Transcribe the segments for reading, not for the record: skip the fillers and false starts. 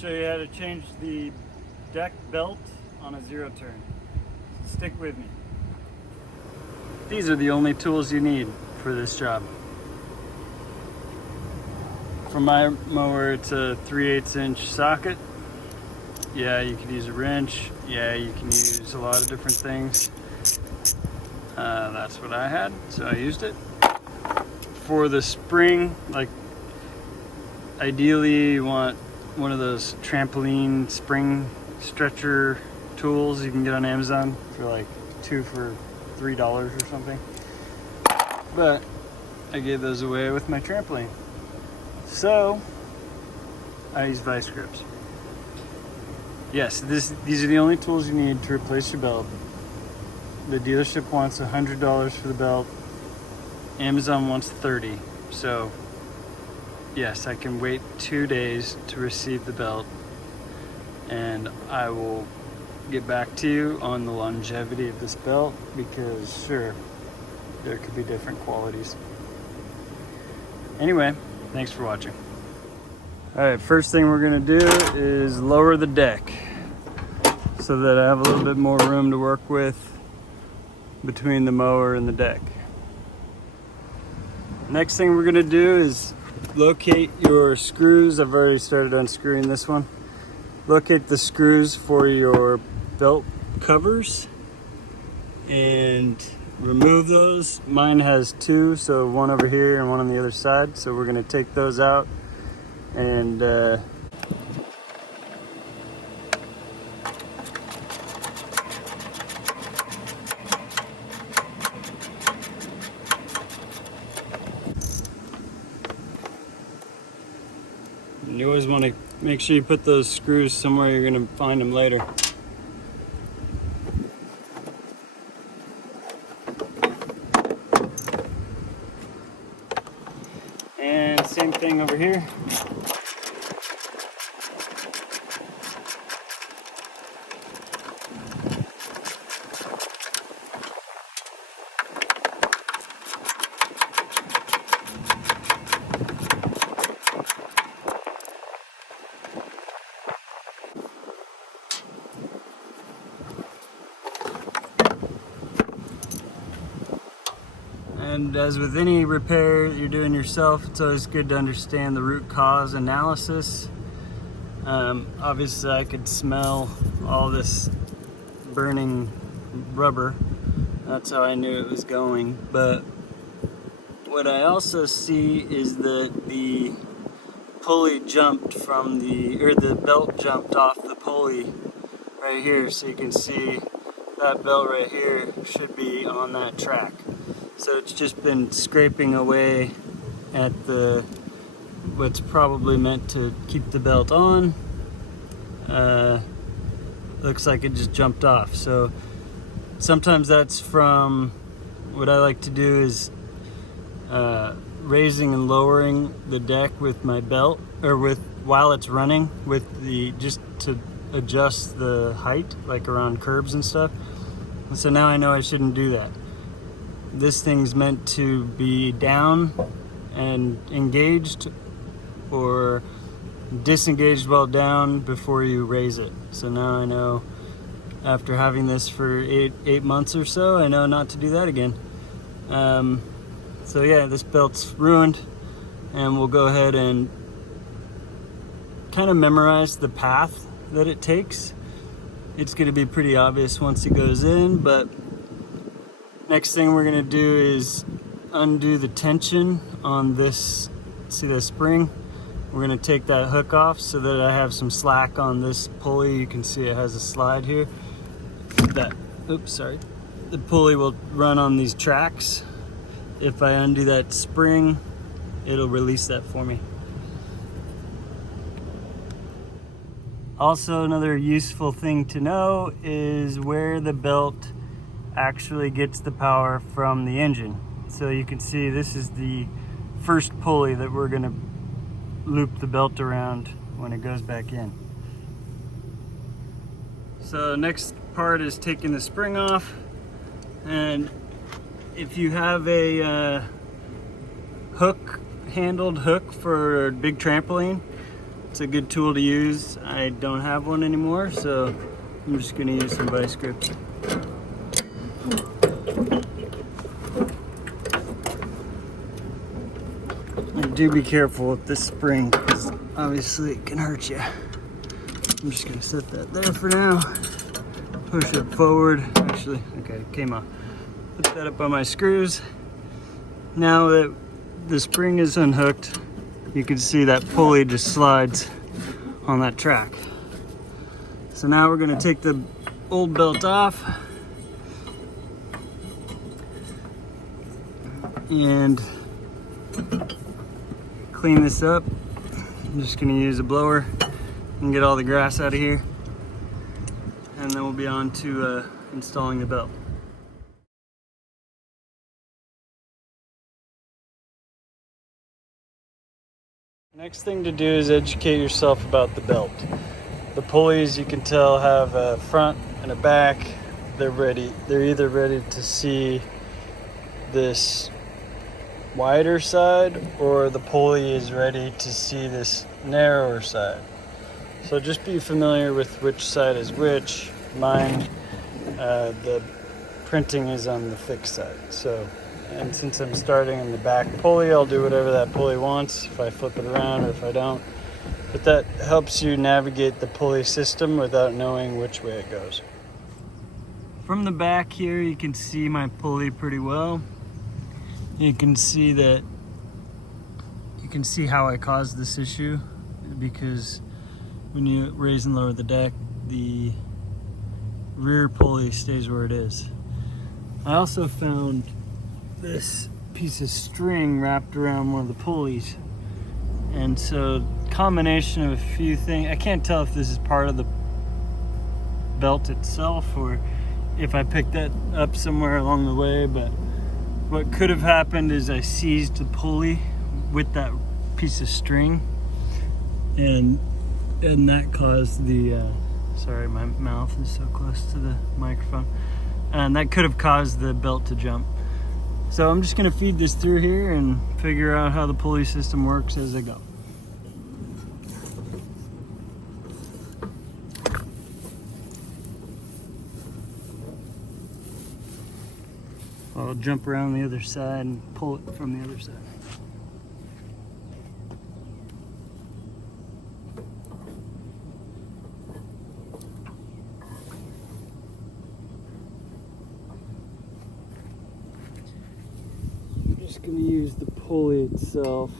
show you how to change the deck belt on a zero turn. So stick with me. These are the only tools you need for this job. For my mower, it's a 3/8 inch socket. Yeah, you could use a wrench. Yeah, you can use a lot of different things. That's what I had, so I used it. For the spring, like ideally you want one of those trampoline spring stretcher tools you can get on Amazon for like 2 for $3 or something. But I gave those away with my trampoline. So I use vice grips. Yes, these are the only tools you need to replace your belt. The dealership wants $100 for the belt. Amazon wants $30. So yes, I can wait 2 days to receive the belt, and I will get back to you on the longevity of this belt, because sure, there could be different qualities. Anyway, thanks for watching. All right, first thing we're gonna do is lower the deck so that I have a little bit more room to work with between the mower and the deck. Next thing we're gonna do is locate your screws. I've already started unscrewing this one. Locate the screws for your belt covers and remove those. Mine has 2, so one over here and one on the other side. So we're gonna take those out and you always want to make sure you put those screws somewhere you're going to find them later. And same thing over here. And as with any repair that you're doing yourself, it's always good to understand the root cause analysis. Obviously I could smell all this burning rubber. That's how I knew it was going. But what I also see is that the pulley jumped from the belt jumped off the pulley right here. So you can see that belt right here should be on that track. So it's just been scraping away at what's probably meant to keep the belt on. Looks like it just jumped off. So sometimes that's from, what I like to do is raising and lowering the deck with my belt, or while it's running, just to adjust the height, like around curbs and stuff. And so now I know I shouldn't do that. This thing's meant to be down and engaged or disengaged while down before you raise it. So now I know, after having this for eight months or so, I know not to do that again. So yeah, this belt's ruined, and we'll go ahead and kind of memorize the path that it takes. It's going to be pretty obvious once it goes in, but next thing we're going to do is undo the tension on this. See the spring? We're going to take that hook off so that I have some slack on this pulley. You can see it has a slide here. The pulley will run on these tracks. If I undo that spring, it'll release that for me. Also, another useful thing to know is where the belt actually gets the power from the engine. So you can see this is the first pulley that we're going to loop the belt around when it goes back in. So next part is taking the spring off, and if you have a handled hook for a big trampoline, It's a good tool to use. I don't have one anymore, so I'm just gonna use some vice grips. Do be careful with this spring, because obviously it can hurt you. I'm just gonna set that there for now. Push it forward. Actually, okay, it came off. Put that up on my screws. Now that the spring is unhooked, you can see that pulley just slides on that track. So now we're gonna take the old belt off and clean this up. I'm just gonna use a blower and get all the grass out of here, and then we'll be on to installing the belt. Next thing to do is educate yourself about the belt. The pulleys, you can tell, have a front and a back. They're either ready to see this wider side, or the pulley is ready to see this narrower side. So just be familiar with which side is which. Mine, the printing is on the fixed side. And since I'm starting in the back pulley, I'll do whatever that pulley wants, if I flip it around or if I don't. But that helps you navigate the pulley system without knowing which way it goes. From the back here, you can see my pulley pretty well. You can see how I caused this issue, because when you raise and lower the deck, the rear pulley stays where it is. I also found this piece of string wrapped around one of the pulleys, and so combination of a few things. I can't tell if this is part of the belt itself or if I picked that up somewhere along the way, but what could have happened is I seized the pulley with that piece of string, and that caused the sorry, my mouth is so close to the microphone, and that could have caused the belt to jump. So I'm just gonna feed this through here and figure out how the pulley system works as I go. I'll jump around the other side and pull it from the other side. I'm just going to use the pulley itself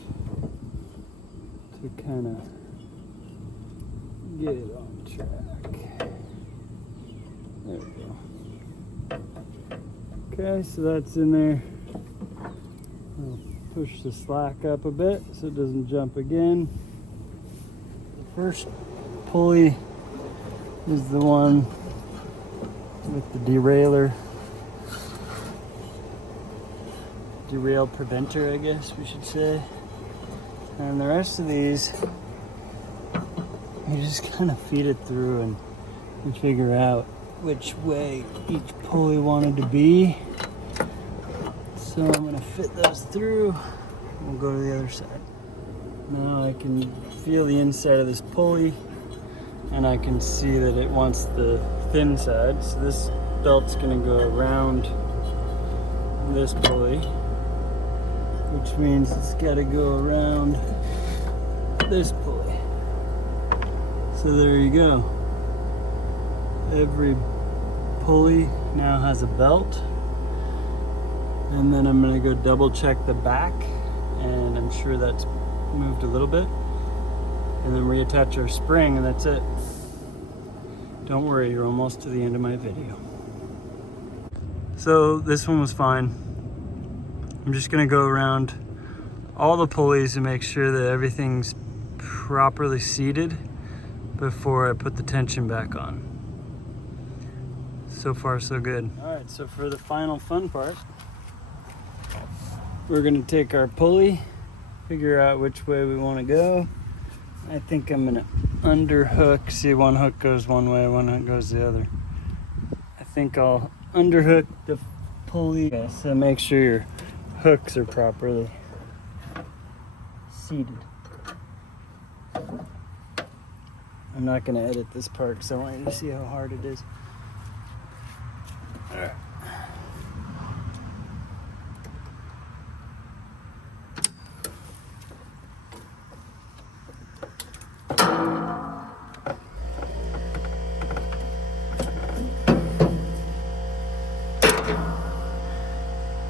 to kind of get it on track. There we go. Okay, so that's in there. I'll push the slack up a bit so it doesn't jump again. The first pulley is the one with the derailleur. Derail preventer, I guess we should say. And the rest of these, you just kind of feed it through and figure out which way each pulley wanted to be. So I'm going to fit those through. We'll go to the other side. Now I can feel the inside of this pulley, and I can see that it wants the thin side. So this belt's going to go around this pulley, which means it's got to go around this pulley. So there you go. Every pulley now has a belt, and then I'm going to go double check the back, and I'm sure that's moved a little bit, and then reattach our spring, and that's it. Don't worry, you're almost to the end of my video. So this one was fine. I'm just going to go around all the pulleys and make sure that everything's properly seated before I put the tension back on. So far, so good. All right, so for the final fun part, we're gonna take our pulley, figure out which way we wanna go. I think I'm gonna underhook. See, one hook goes one way, one hook goes the other. I think I'll underhook the pulley, so make sure your hooks are properly seated. I'm not going to edit this part because I want you to see how hard it is. All right.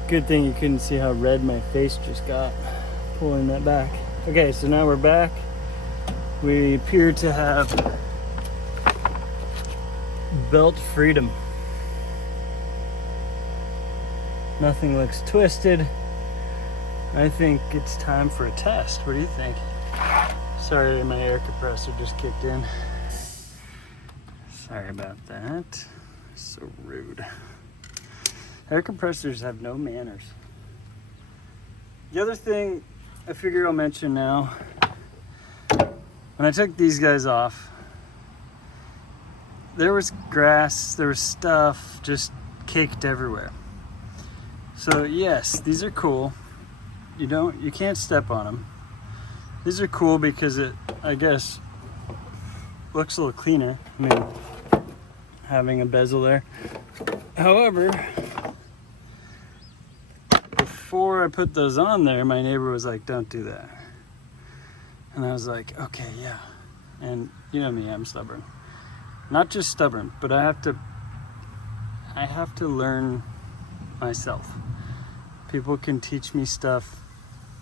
Good thing you couldn't see how red my face just got pulling that back. Okay, so now we're back. We appear to have belt freedom. Nothing looks twisted. I think it's time for a test. What do you think? Sorry, my air compressor just kicked in. Sorry about that. So rude. Air compressors have no manners. The other thing I figure I'll mention now, when I took these guys off, there was grass, there was stuff just caked everywhere. So yes, these are cool. You can't step on them. These are cool because it, I guess, looks a little cleaner. I mean, having a bezel there. However, before I put those on there, my neighbor was like, don't do that. And I was like, okay, yeah. And you know me, I'm stubborn. Not just stubborn, but I have to learn myself. People can teach me stuff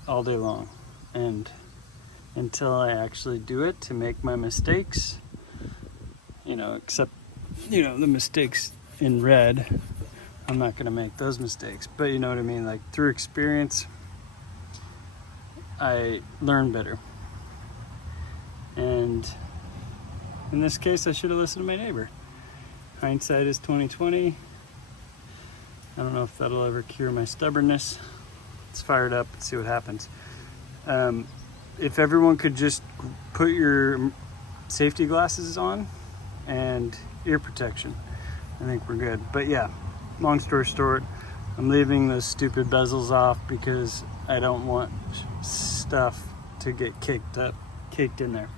all day long. And until I actually do it to make my mistakes, except, the mistakes in red, I'm not gonna make those mistakes, but you know what I mean? Like through experience, I learn better. And in this case, I should have listened to my neighbor. Hindsight is 20/20. I don't know if that'll ever cure my stubbornness. Let's fire it up and see what happens. If everyone could just put your safety glasses on and ear protection, I think we're good. But yeah, long story short, I'm leaving those stupid bezels off because I don't want stuff to get caked in there.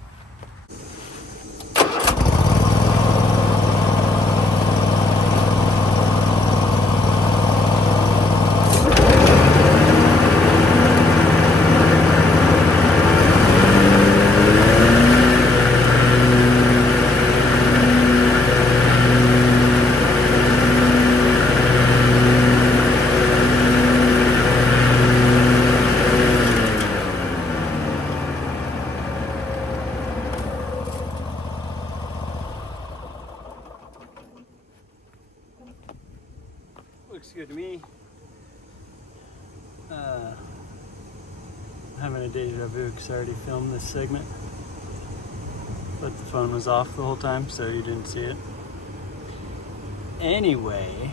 Looks good to me. Having a deja vu because I already filmed this segment, but the phone was off the whole time, so you didn't see it. Anyway,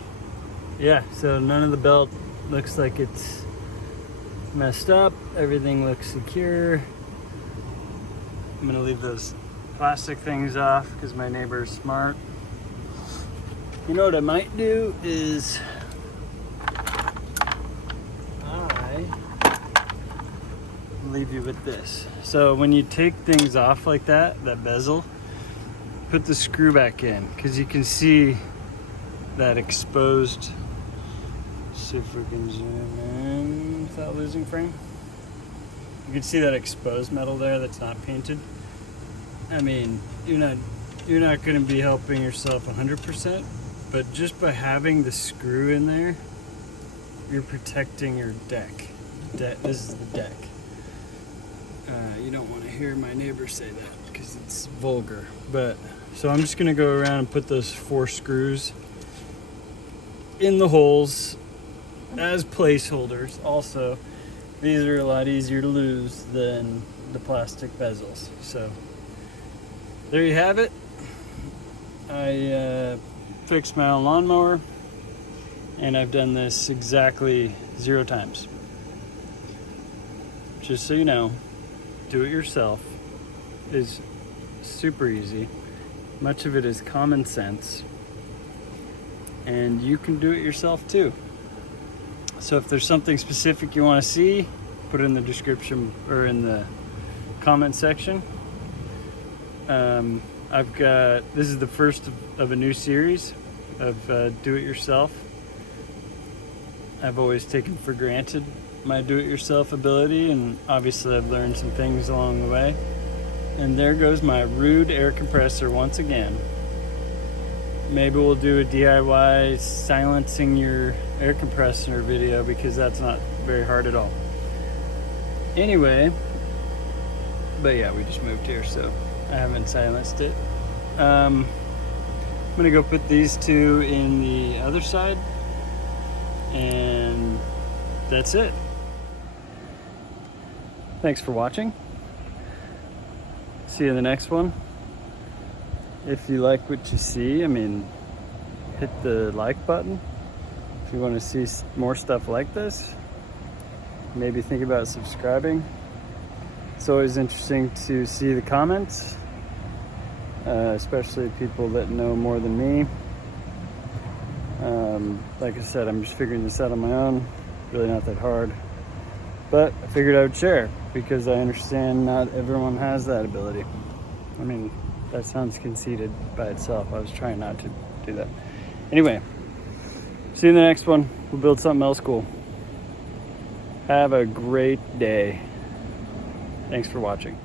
yeah, so none of the belt looks like it's messed up. Everything looks secure. I'm gonna leave those plastic things off because my neighbor's smart. You know what I might do is leave you with this. So when you take things off like that bezel, put the screw back in because you can see that exposed. See if we can zoom in without losing frame. You can see that exposed metal there that's not painted. I mean, you're not going to be helping yourself 100%, but just by having the screw in there, you're protecting your deck. This is the deck. You don't want to hear my neighbor say that because it's vulgar. But so I'm just going to go around and put those 4 screws in the holes as placeholders. Also, these are a lot easier to lose than the plastic bezels. So there you have it. I fixed my own lawnmower, and I've done this exactly 0 times. Just so you know, do it yourself is super easy. Much of it is common sense, and you can do it yourself too. So if there's something specific you want to see, put it in the description or in the comment section, This is the first of a new series of do-it-yourself. I've always taken for granted my do-it-yourself ability, and obviously I've learned some things along the way. And there goes my rude air compressor once again. Maybe we'll do a DIY silencing your air compressor video, because that's not very hard at all. Anyway, but yeah, we just moved here, so I haven't silenced it. I'm gonna go put these two in the other side, and that's it. Thanks for watching. See you in the next one. If you like what you see, hit the like button. If you want to see more stuff like this, maybe think about subscribing. It's always interesting to see the comments, especially people that know more than me. Like I said, I'm just figuring this out on my own. Really not that hard. But I figured I would share, because I understand not everyone has that ability. That sounds conceited by itself. I was trying not to do that. Anyway, see you in the next one. We'll build something else cool. Have a great day. Thanks for watching.